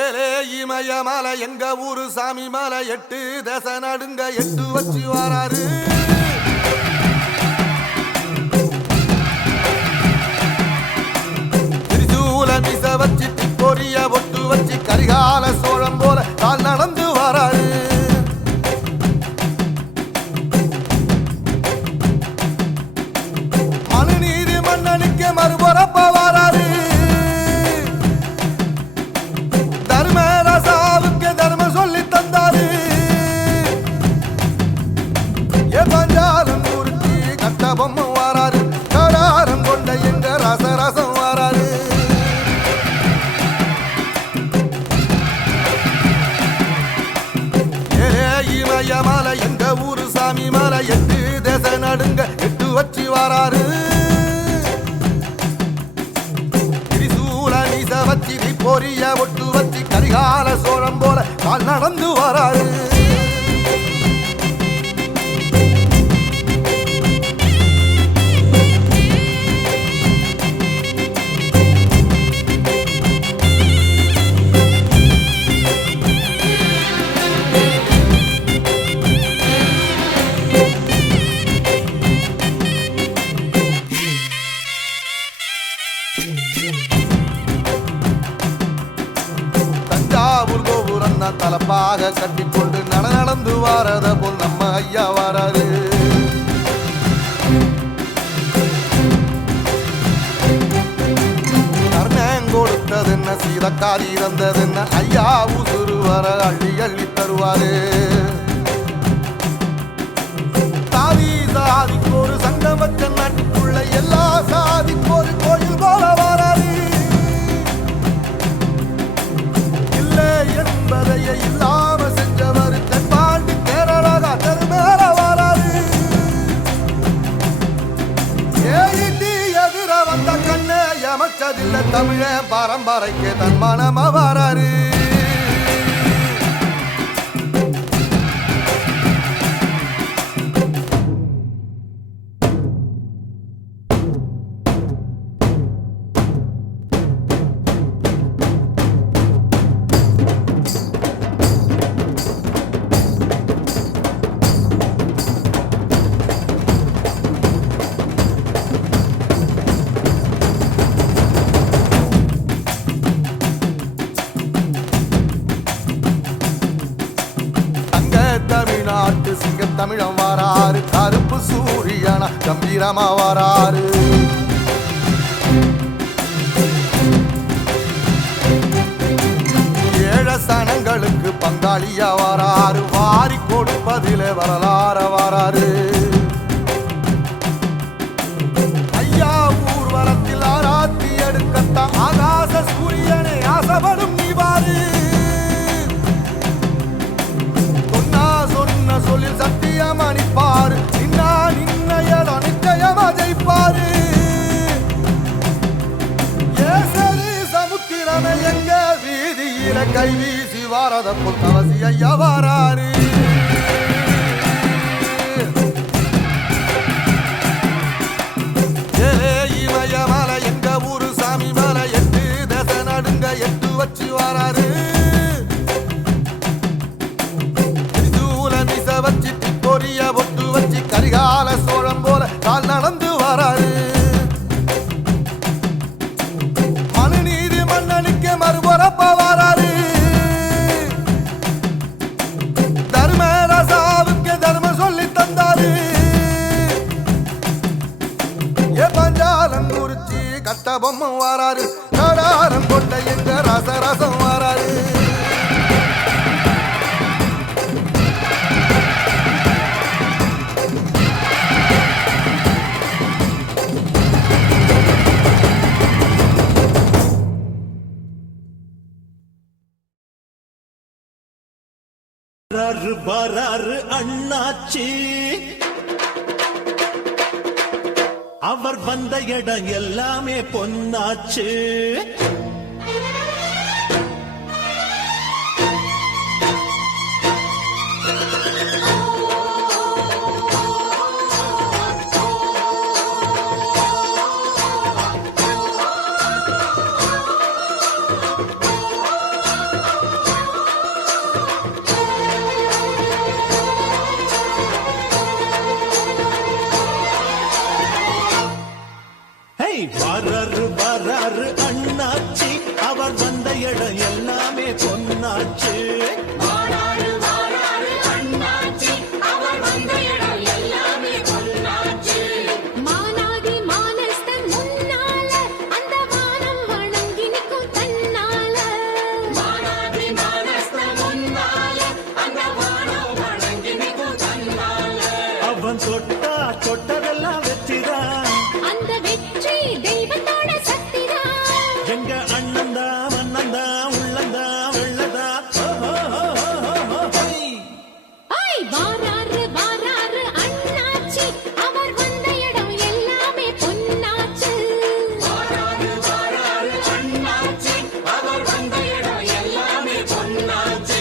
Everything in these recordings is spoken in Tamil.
ஏலே இமய மலை எங்க ஊரு சாமி மலை 8 தேச நடுங்க 8 வச்சு வராரு. திரிசூல மிச வச்சு பொரிய ஒட்டு வச்சு கரிகால சோழம் போல கால் நடந்து வராரு. மனுநீதி மன்னனுக்கு மறுபுறப்ப வராரு. தர்மராசாவுக்கு தர்மம் சொல்லி தந்தாரு. பஞ்சாலம் குறிச்சி கட்ட பொம்மை வராரு. கடாரம் கொண்ட எங்க ரசரசம் வராரு. இமய மலை எங்க ஊரு சாமி மலை 8 தேச நடுங்க 8 வச்சு வராரு. திரிசூல நீச வச்சு பொரிய ஒட்டு வச்சு கரிகால சோழம் போல கால் நடந்து வராரு. தஞ்சாவூர் கோபுரம் தான் தலப்பாக கட்டிக்கொண்டு நடந்து வாரத போல் நம்ம ஐயா வராரு. கர்ணன் கொடுத்தது என்ன சீதக்காரி இறந்தது என்ன ஐயா உசுறு வர அள்ளி அள்ளி தருவாரு. சாதி சாதிக்கு ஒரு சங்கம் வச்ச நாட்டுக்குள்ள எல்லா சாதிக்கு ஒரு கோயில் போல வராரு. என்பதைய இல்லாம செஞ்சவர் தென்பாண்டி கேரளா தெருமேல வராரு. ஏடி எதிர வந்த கண்ணே எமச்சதில்ல தமிழ பரம்பரைக்கு தன் மனம வராரு. தமிழ்நாட்டு சிங்க தமிழம் வராரு. கருப்பு சூரியனா கம்பீரமா வராரு. ஏழ சனங்களுக்கு பங்காளியா வராரு. வாரி கொடுப்பதிலே வரலாற வராரு. ஐயா ஊர்வலத்தில் ஆராத்தி எடுக்கத்த ஆகாச சூரியனே ஆசைப்படும் நீ வாரு. சொல்லில் சத்தியம் அணிப்பாரு. நின்னையடா நிச்சயமா ஜெயிப்பாரு. ஏசரி சமுத்திரமே எங்க வீதியில கை வீசி வாரத புத்தவசி ஐயா வராரு. இமய மலை எங்க ஊரு சாமி மலை 8 தேச நடுங்க 8 வச்சு வராரு. வச்சு பொரிய ஒட்டு வச்சு கரிகால சோழம் போல கால் நடந்து வராரு. மனுநீதி மன்னனுக்கு மறுபுறப்ப வராரு. தர்மராசாவுக்கு தர்மம் சொல்லி தந்தாரு. பஞ்சாலம் குறிச்சி கட்ட பொம்மை வராரு. கடாரம் கொண்ட எங்க ரசரசம் வராரு. வராரு அண்ணாச்சி அவர் வந்த இடம் எல்லாமே பொன்னாச்சு. இடம் எல்லாமே பொன்னாச்சு. வாராரு வாராரு அண்ணாச்சி அவர் வந்த இடம் எல்லாமே பொன்னாச்சு. மானாதி மானஸ்தன் முன்னால அந்த வானம் வணங்கி நிற்கும் தன்னால. மானாதி மானஸ்தன் முன்னால அந்த வானம் வணங்கி நிற்கும் தன்னால. அவன் தொட்டா தொட்டதெல்லாம் வெற்றிதான். அந்த வெற்றி தெய்வத்தோட சக்திதான். எங்க அண்ணந்தா மன்னந்தா உள்ளந்தா வெள்ளதா. ஐ வாராரு வாராரு அண்ணாச்சி அவர் வந்த இடம் எல்லாமே பொன்னாச்சு. வாராரு வாராரு அண்ணாச்சி அவர் வந்த இடம் எல்லாமே பொன்னாச்சு.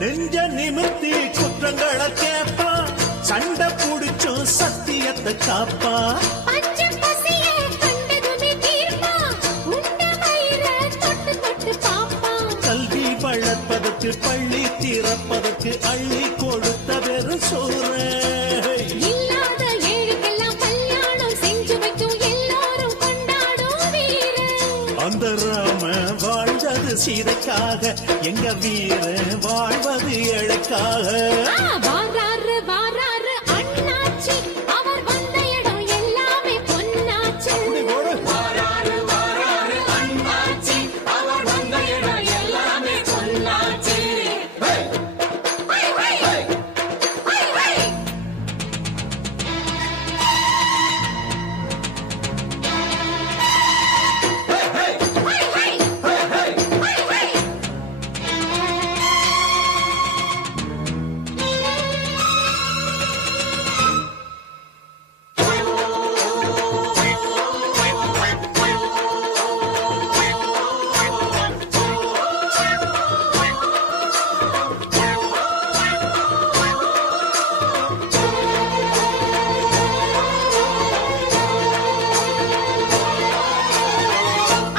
நெஞ்ச நிமித்தி குற்றங்களை கேப்பா. சண்டை புடிச்சும் சத்தியத்தை காப்பா. பஞ்சம் பசிய கண்டதுமே தீர்ப்பா. உண்ட வயிற தொட்டு தொட்டு பாப்பா. கல்வி வளர்ப்பதற்கு பள்ளி திறப்பதற்கு அள்ளி கொடுத்த வெறும் சோறு. இல்லாத ஏழுக்கெல்லாம் கல்யாணம் செஞ்சு வைக்கும் எல்லாரும் கொண்டாடும் வீரன். அந்த ராம வாழ்ந்தது சீதைக்காக, எங்க வீர வாழ்வது ஏழைக்காக. வாராரு வாராரு அண்ணாச்சி அவர் வந்த இடம் எல்லாமே பொன்னாச்சு. வாராரு வாராரு அண்ணாச்சி அவர் வந்த இடம் எல்லாமே பொன்னாச்சு. ஹை ஹை ஹை ஹை ஹை.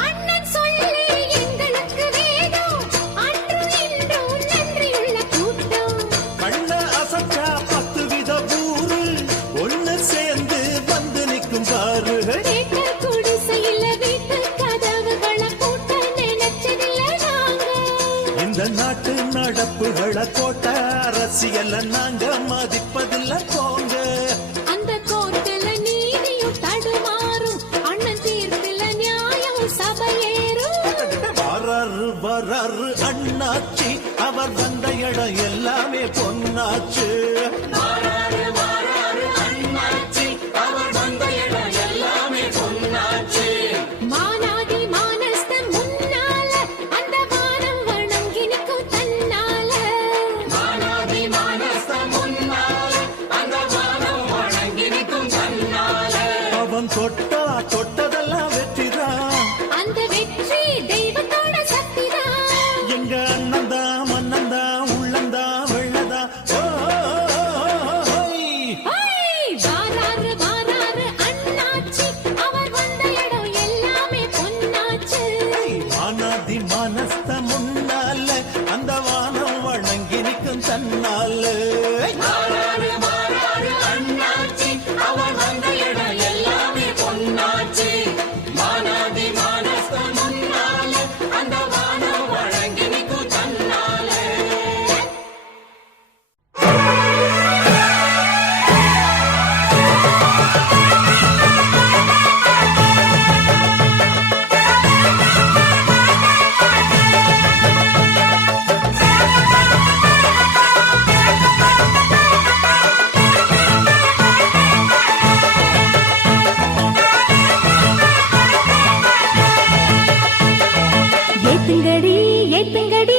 அண்ணன் சொல்லி எங்களுக்கு வேதம் அன்றும் இன்றும் நன்றியுள்ள கூட்டம். கண்ண அசைச்சா 10 வித ஊரு ஒண்ணு சேர்ந்து வந்து நிற்கும் பாரு. கேட்ட குடிசையில வீட்டு கதவுகளை பூட்ட நினைச்சதில்ல நாங்க. இந்த நாட்டு நடப்புகளை கோட்ட அரசியல நாங்க மதிப்பதில்ல போங்க. அந்த கோர்ட்டுல நீதியும் தடுமாறும். அண்ணன் தீர்ப்பில நியாயம் சபையேறும். வராரு வராரு அண்ணாச்சி அவர் வந்த இடம் எல்லாமே பொன்னாச்சு. வாராரு வாராரு அண்ணாச்சி அவர் வந்த இடம் எல்லாமே பொன்னாச்சு. மானாதி மானஸ்தன் முன்னால அந்த வானம் வணங்கி நிற்கும் தன்னால. மானாதி மானஸ்தன் முன்னால அந்த வானம் வணங்கி நிற்கும் தன்னால. அவன் தொட்டா தொட்டதெல்லாம் வெற்றிதான். அந்த வெற்றி தெய்வத்தோட சக்திதான். எங்க அண்ணந்தா மன்னந்தா உள்ளந்தா வெள்ளதா. ஐ வாராரு வாராரு அண்ணாச்சி அவர் வந்த இடம் எல்லாமே பொன்னாச்சு. மானாதி மானஸ்த முன்னால அந்த வானம் வணங்கி நிற்கும் தன்னால. வாராரு வாராரு அண்ணாச்சி அவர் வந்த இடம் எல்லாமே பொன்னாச்சு. மானாதி மானஸ்தன் முன்னால அந்த வானம் வணங்கி நிற்கும் தன்னால. ஏத்துங்கடி